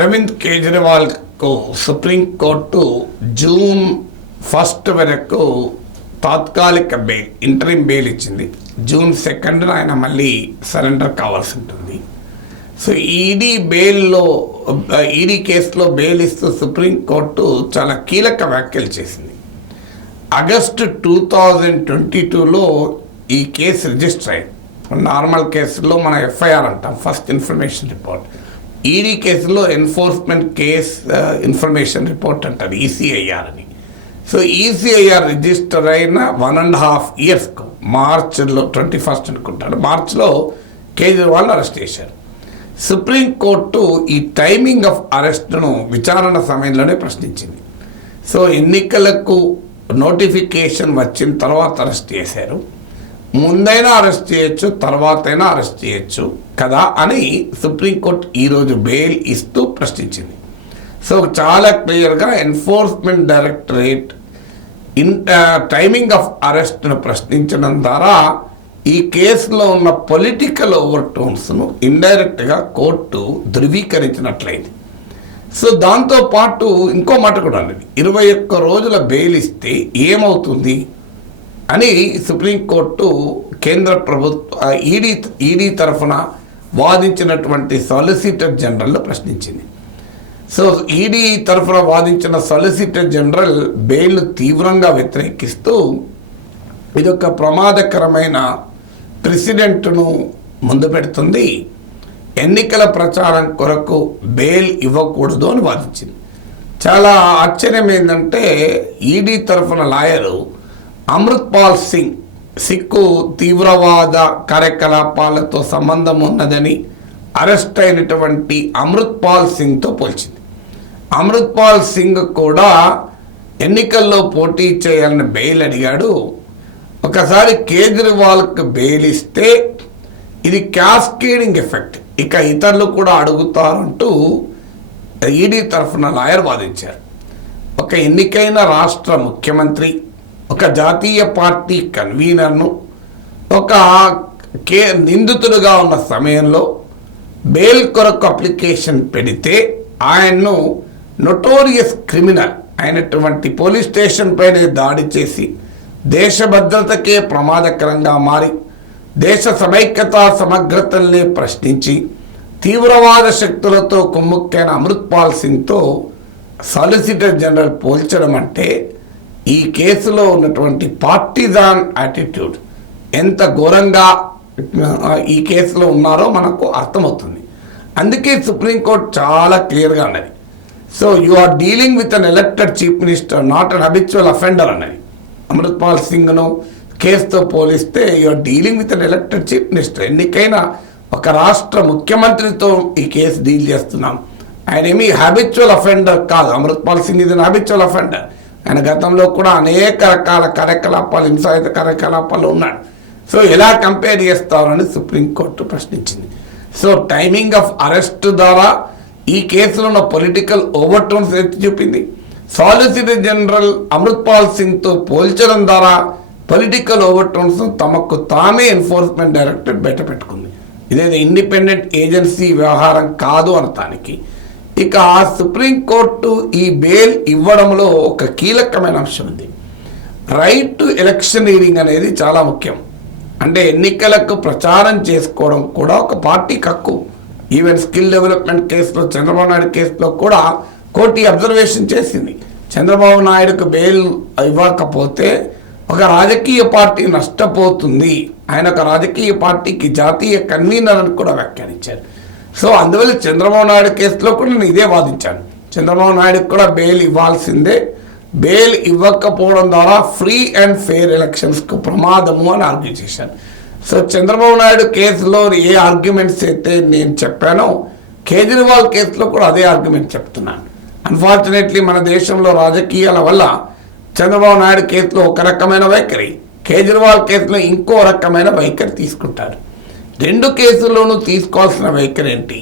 Arvind కేజ్రీవాల్కు supreme court June 1 వరకు తాత్కాలిక bail interim bail ఇచ్చింది. జూన్ 2న ఆయన మళ్ళీ సరెండర్ కావాల్సి ఉంటుంది. సో ఈడీ కేసులో బెయిల్ ఇస్తూ సుప్రీంకోర్టు చాలా కీలక వ్యాఖ్యలు చేసింది. ఆగస్టు 2022లో ఈ కేసు రిజిస్టర్ అయింది. నార్మల్ కేసుల్లో మన ఎఫ్ఐఆర్ అంటాం, ఫస్ట్ ఇన్ఫర్మేషన్ రిపోర్ట్. ఈడీ కేసులో ఎన్ఫోర్స్మెంట్ కేస్ ఇన్ఫర్మేషన్ రిపోర్ట్ అంటారు, ఈసీఐఆర్ అని. సో ఈసీఐఆర్ రిజిస్టర్ అయిన 1.5 ఇయర్స్కు మార్చిలో 21 అనుకుంటాడు, మార్చిలో కేజ్రీవాల్ని అరెస్ట్ చేశారు. సుప్రీంకోర్టు ఈ టైమింగ్ ఆఫ్ అరెస్ట్ను విచారణ సమయంలోనే ప్రశ్నించింది. సో ఎన్నికలకు నోటిఫికేషన్ వచ్చిన తర్వాత అరెస్ట్ చేశారు, ముందైనా అరెస్ట్ చేయొచ్చు, తర్వాతైనా అరెస్ట్ చేయొచ్చు కదా అని సుప్రీంకోర్టు ఈరోజు బెయిల్ ఇస్తూ ప్రశ్నించింది. సో చాలా క్లియర్గా ఎన్ఫోర్స్మెంట్ డైరెక్టరేట్ టైమింగ్ ఆఫ్ అరెస్ట్ను ప్రశ్నించడం ద్వారా ఈ కేసులో ఉన్న పొలిటికల్ ఓవర్టోన్స్ను ఇండైరెక్ట్గా కోర్టు ధృవీకరించినట్లయింది. సో దాంతోపాటు ఇంకో మాట కూడా ఉన్నది, 21 రోజుల బెయిల్ ఇస్తే ఏమవుతుంది అని సుప్రీంకోర్టు కేంద్ర ప్రభుత్వ ఈడీ తరఫున వాదించినటువంటి సాలిసిటర్ జనరల్ ప్రశ్నించింది. సో ఈడీ తరఫున వాదించిన సాలిసిటర్ జనరల్ బెయిల్ తీవ్రంగా వ్యతిరేకిస్తూ ఇదొక ప్రమాదకరమైన ప్రెసిడెంట్ను ముందు పెడుతుంది, ఎన్నికల ప్రచారం కొరకు బెయిల్ ఇవ్వకూడదు అని వాదించింది. చాలా ఆశ్చర్యం ఏంటంటే ఈడీ తరఫున లాయరు అమృత్పాల్ సింగ్ సిక్కు తీవ్రవాద కార్యకలాపాలతో సంబంధం ఉన్నదని అరెస్ట్ అయినటువంటి అమృత్పాల్ సింగ్తో పోల్చింది. అమృత్పాల్ సింగ్ కూడా ఎన్నికల్లో పోటీ చేయాలని బెయిల్ అడిగాడు. ఒకసారి కేజ్రీవాల్కి బెయిల్ ఇస్తే ఇది క్యాస్కేడింగ్ ఎఫెక్ట్, ఇక ఇతరులు కూడా అడుగుతారంటూ ఈడీ తరఫున లాయర్ వాదించారు. ఒక ఎన్నికైన రాష్ట్ర ముఖ్యమంత్రి, ఒక జాతీయ పార్టీ కన్వీనర్ను ఒక నిందితుడుగా ఉన్న సమయంలో బెయిల్ కొరకు అప్లికేషన్ పెడితే ఆయన్ను నొటోరియస్ క్రిమినల్ అయినటువంటి పోలీస్ స్టేషన్ పైనే దాడి చేసి దేశ భద్రతకే ప్రమాదకరంగా మారి దేశ సమైక్యతా సమగ్రతల్ని ప్రశ్నించి తీవ్రవాద శక్తులతో కుమ్ముక్కైన అమృత్పాల్ సింగ్తో సాలిసిటర్ జనరల్ పోల్చడం అంటే ఈ కేసులో ఉన్నటువంటి పార్టిజాన్ యాటిట్యూడ్ ఎంత ఘోరంగా ఈ కేసులో ఉన్నారో మనకు అర్థమవుతుంది. అందుకే సుప్రీంకోర్టు చాలా క్లియర్గా అన్నది, so you are dealing with an elected chief minister, not an habitual offender అన్నది. అమృత్పాల్ సింగ్ను కేసుతో పోలిస్తే you are dealing with an elected chief minister, ఎన్నికైన ఒక రాష్ట్ర ముఖ్యమంత్రితో ఈ కేసు డీల్ చేస్తున్నాం. ఆయన ఏమీ హ్యాబిచువల్ అఫెండర్ కాదు. అమృత్పాల్ సింగ్ ఇది హ్యాబిచువల్ అఫెండర్. ఆయన గతంలో కూడా అనేక రకాల కార్యకలాపాలు, హింసాయుత కార్యకలాపాలు ఉన్నాడు. సో ఎలా కంపేర్ చేస్తారని సుప్రీంకోర్టు ప్రశ్నించింది. సో టైమింగ్ ఆఫ్ అరెస్ట్ ద్వారా ఈ కేసులో ఉన్న పొలిటికల్ ఓవర్టోన్స్ ఎత్తి చూపింది. సాలిసిటర్ జనరల్ అమృత్పాల్ సింగ్తో పోల్చడం ద్వారా పొలిటికల్ ఓవర్టోన్స్ తమకు తామే ఎన్ఫోర్స్మెంట్ డైరెక్టరేట్ బయటపెట్టుకుంది. ఇదేదో ఇండిపెండెంట్ ఏజెన్సీ వ్యవహారం కాదు అనటానికి. ఇక సుప్రీంకోర్టు ఈ బెయిల్ ఇవ్వడంలో ఒక కీలకమైన అంశం ఉంది. రైట్ టు ఎలక్షనీరింగ్ అనేది చాలా ముఖ్యం. అంటే ఎన్నికలకు ప్రచారం చేసుకోవడం కూడా ఒక పార్టీకి హక్కు. ఈవెన్ స్కిల్ డెవలప్మెంట్ కేసులో, చంద్రబాబు నాయుడు కేసులో కూడా కోర్టు అబ్జర్వేషన్ చేసింది. చంద్రబాబు నాయుడుకు బెయిల్ ఇవ్వకపోతే ఒక రాజకీయ పార్టీ నష్టపోతుంది, ఆయన ఒక రాజకీయ పార్టీకి జాతీయ కన్వీనర్ అని కూడా వ్యాఖ్యానించారు. సో అందువల్ల చంద్రబాబు నాయుడు కేసులో కూడా నేను ఇదే వాదించాను, చంద్రబాబు నాయుడుకి కూడా బెయిల్ ఇవ్వాల్సిందే, బెయిల్ ఇవ్వకపోవడం ద్వారా ఫ్రీ అండ్ ఫెయిర్ ఎలక్షన్స్కు ప్రమాదము అని ఆర్గ్యూ చేశాను. సో చంద్రబాబు నాయుడు కేసులో ఏ ఆర్గ్యుమెంట్స్ అయితే నేను చెప్పానో కేజ్రీవాల్ కేసులో కూడా అదే ఆర్గ్యుమెంట్ చెప్తున్నాను. అన్ఫార్చునేట్లీ మన దేశంలో రాజకీయాల వల్ల చంద్రబాబు నాయుడు కేసులో ఒక రకమైన వైఖరి, కేజ్రీవాల్ కేసులో ఇంకో రకమైన వైఖరి తీసుకుంటారు. రెండు కేసుల్లోనూ తీసుకోవాల్సిన వైఖరి ఏంటి?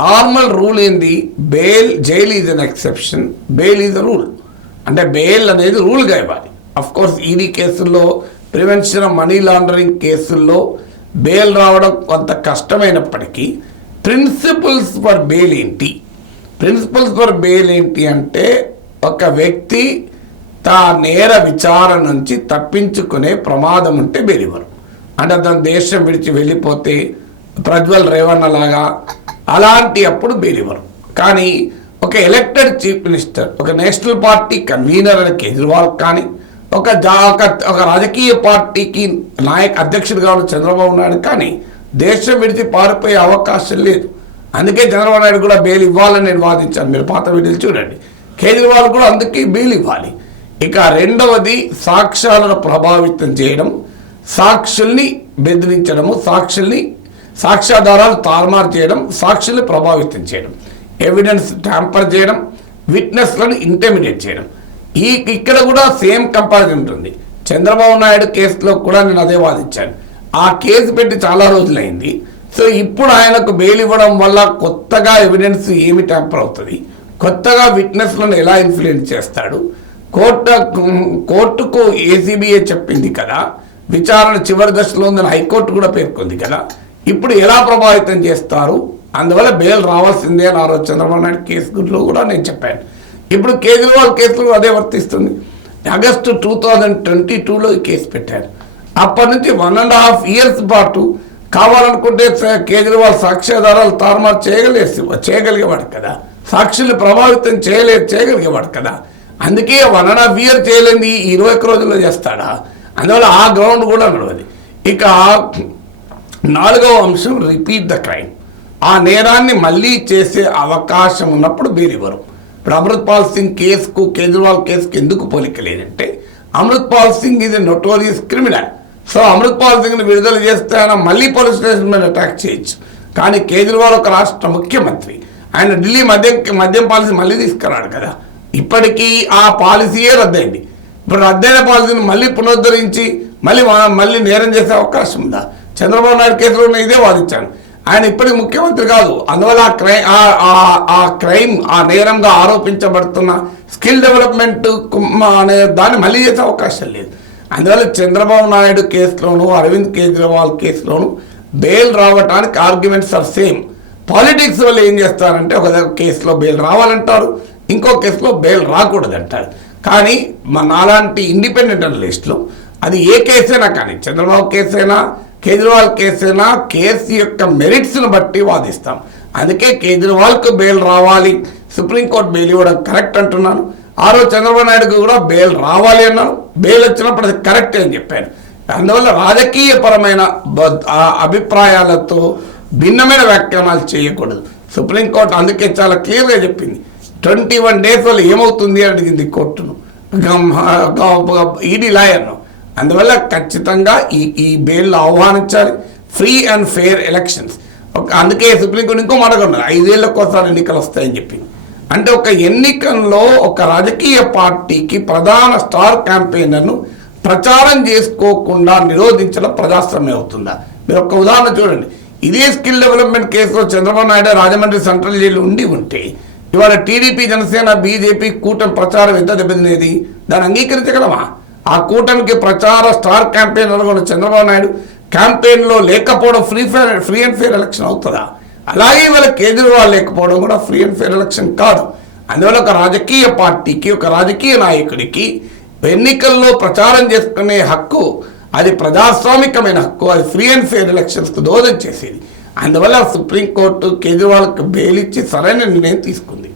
నార్మల్ రూల్ ఏంది? Jail is an exception, bail is a rule. అంటే బెయిల్ అనేది రూల్గా ఇవ్వాలి. అఫ్కోర్స్ ఈడీ కేసుల్లో, ప్రివెన్షన్ ఆఫ్ మనీ లాండరింగ్ కేసుల్లో బెయిల్ రావడం కొంత కష్టమైనప్పటికీ ప్రిన్సిపల్స్ ఫర్ బెయిల్ ఏంటి? ప్రిన్సిపల్స్ ఫర్ బెయిల్ ఏంటి అంటే ఒక వ్యక్తి నేర విచారణ నుంచి తప్పించుకునే ప్రమాదం ఉంటే బెయిల్ ఇవ్వరు. అంటే అతను దేశం విడిచి వెళ్ళిపోతే ప్రజ్వల్ రేవಣ್ణ లాగా అలాంటి అప్పుడు బెయిల్ ఇవ్వరు. కానీ ఒక ఎలక్టెడ్ చీఫ్ మినిస్టర్, ఒక నేషనల్ పార్టీ కన్వీనర్ అయిన కేజ్రీవాల్ కానీ, ఒక రాజకీయ పార్టీకి అధ్యక్షుడిగా ఉన్న చంద్రబాబు నాయుడు కానీ దేశం విడిచి పారిపోయే అవకాశం లేదు. అందుకే చంద్రబాబు నాయుడు కూడా బెయిల్ ఇవ్వాలని నేను వాదించాను. మీరు పాత వీడియోలు చూడండి. కేజ్రీవాల్ కూడా అందుకే బెయిల్ ఇవ్వాలి. ఇక రెండవది సాక్ష్యాలను ప్రభావితం చేయడం, సాక్షుల్ని బెదిరించడము, సాక్ష్యాధారాలు తారుమారు చేయడం, సాక్షుల్ని ప్రభావితం చేయడం, ఎవిడెన్స్ ట్యాంపర్ చేయడం, విట్నెస్లను ఇంటిమిడేట్ చేయడం. ఇక్కడ కూడా సేమ్ కంపారిజన్ ఉంటుంది. చంద్రబాబు నాయుడు కేసులో కూడా నేను అదే వాదించాను. ఆ కేసు పెట్టి చాలా రోజులైంది. సో ఇప్పుడు ఆయనకు బెయిల్ ఇవ్వడం వల్ల కొత్తగా ఎవిడెన్స్ ఏమి ట్యాంపర్ అవుతుంది, కొత్తగా విట్నెస్లను ఎలా ఇన్ఫ్లుయెన్స్ చేస్తాడు, కోర్టుకు ఏసీబీఏ చెప్పింది కదా, విచారణ చివరి దశలో ఉందని హైకోర్టు కూడా పేర్కొంది కదా, ఇప్పుడు ఎలా ప్రభావితం చేస్తారు, అందువల్ల బెయిల్ రావాల్సిందే అని ఆ రోజు చంద్రబాబు నాయుడు కేసులో కూడా నేను చెప్పాను. ఇప్పుడు కేజ్రీవాల్ కేసులో అదే వర్తిస్తుంది. ఆగస్టు 2022లో ఈ కేసు పెట్టారు. అప్పటి నుంచి 1.5 years పాటు కావాలనుకుంటే కేజ్రీవాల్ సాక్ష్యాధారాలు తారుమారు చేయగలిగేవాడు కదా, సాక్షుల్ని ప్రభావితం చేయగలిగేవాడు కదా. అందుకే 1.5 year చేయలేని 21 రోజుల్లో చేస్తాడా? అందువల్ల ఆ గ్రౌండ్ కూడా నడవదు. ఇక 4వ అంశం రిపీట్ ద క్రైమ్. ఆ నేరాన్ని మళ్ళీ చేసే అవకాశం ఉన్నప్పుడు బెయిల్ ఇవ్వరు. ఇప్పుడు అమృత్పాల్ సింగ్ కేసుకు కేజ్రీవాల్ కేసుకు ఎందుకు పోలికలేదంటే అమృత్పాల్ సింగ్ ఇది నోటోరియస్ క్రిమినల్. సో అమృత్పాల్ సింగ్ని విడుదల చేస్తే ఆయన మళ్ళీ పోలీస్ స్టేషన్ మీద అటాక్ చేయొచ్చు. కానీ కేజ్రీవాల్ ఒక రాష్ట్ర ముఖ్యమంత్రి, ఆయన ఢిల్లీ మద్యం పాలసీ మళ్ళీ తీసుకురాడు కదా. ఇప్పటికీ ఆ పాలసీయే రద్దయింది. ఇప్పుడు రద్దయిన పాలసీని మళ్ళీ పునరుద్ధరించి మళ్ళీ నేరం చేసే అవకాశం ఉందా? చంద్రబాబు నాయుడు కేసులో ఇదే వాదించాను. ఆయన ఇప్పటికి ముఖ్యమంత్రి కాదు. అందువల్ల ఆ నేరంగా ఆరోపించబడుతున్న స్కిల్ డెవలప్మెంట్ అనే దాన్ని మళ్ళీ చేసే అవకాశం లేదు. అందువల్ల చంద్రబాబు నాయుడు కేసులోను అరవింద్ కేజ్రీవాల్ కేసులోను బెయిల్ రావడానికి ఆర్గ్యుమెంట్స్ ఆర్ సేమ్. పాలిటిక్స్ వల్ల ఏం చేస్తారంటే ఒక కేసులో బెయిల్ రావాలంటారు, ఇంకో కేసులో బెయిల్ రాకూడదంటారు. కానీ నాలాంటి ఇండిపెండెంట్ అనలిస్టులు అది ఏ కేసైనా కానీ, చంద్రబాబు కేసైనా కేజ్రీవాల్ కేసైనా, కేసు యొక్క మెరిట్స్ను బట్టి వాదిస్తాం. అందుకే కేజ్రీవాల్కు బెయిల్ రావాలి, సుప్రీంకోర్టు బెయిల్ ఇవ్వడం కరెక్ట్ అంటున్నాను. ఆ రోజు చంద్రబాబు నాయుడుకు కూడా బెయిల్ రావాలి అన్నాను. బెయిల్ వచ్చినప్పుడు అది కరెక్ట్ అని చెప్పాను. అందువల్ల రాజకీయపరమైన అభిప్రాయాలతో భిన్నమైన వ్యాఖ్యానాలు చేయకూడదు. సుప్రీంకోర్టు అందుకే చాలా క్లియర్గా చెప్పింది. 21 days వల్ల ఏమవుతుంది అని అడిగింది కోర్టును, ఈడీ లాయర్ను. అందువల్ల ఖచ్చితంగా ఈ బెయిల్ ఆహ్వానించాలి. Free and fair elections. అందుకే సుప్రీంకోర్టు ఇంకో మాట కొన్నారు, 5 ఏళ్ళకోసారి ఎన్నికలు వస్తాయని చెప్పింది. అంటే ఒక ఎన్నికల్లో ఒక రాజకీయ పార్టీకి ప్రధాన స్టార్ క్యాంపెయినర్ను ప్రచారం చేసుకోకుండా నిరోధించడం ప్రజాస్వామ్యం అవుతుందా? మీరు ఒక ఉదాహరణ చూడండి. ఇదే స్కిల్ డెవలప్మెంట్ కేసులో చంద్రబాబు నాయుడు రాజమండ్రి సెంట్రల్ జైలు ఉంటే ఇవాళ టీడీపీ, జనసేన, బీజేపీ కూటమి ప్రచారం ఎంత దెబ్బతినేది? దాన్ని అంగీకరించగలమా? ఆ కూటమికి ప్రచార స్టార్ క్యాంపెయినర్ కూడా చంద్రబాబు నాయుడు క్యాంపెయిన్లో లేకపోవడం ఫ్రీ అండ్ ఫెయిర్ ఎలక్షన్ అవుతుందా? అలాగే ఇవాళ కేజ్రీవాల్ లేకపోవడం కూడా ఫ్రీ అండ్ ఫెయిర్ ఎలక్షన్ కాదు. అందువల్ల ఒక రాజకీయ పార్టీకి, ఒక రాజకీయ నాయకుడికి ఎన్నికల్లో ప్రచారం చేసుకునే హక్కు, అది ప్రజాస్వామికమైన హక్కు, అది ఫ్రీ అండ్ ఫెయిర్ ఎలక్షన్స్కు దోహదం చేసేది. అందువల్ల సుప్రీంకోర్టు కేజ్రీవాల్కి బెయిల్ ఇచ్చి సరైన నిర్ణయం తీసుకుంది.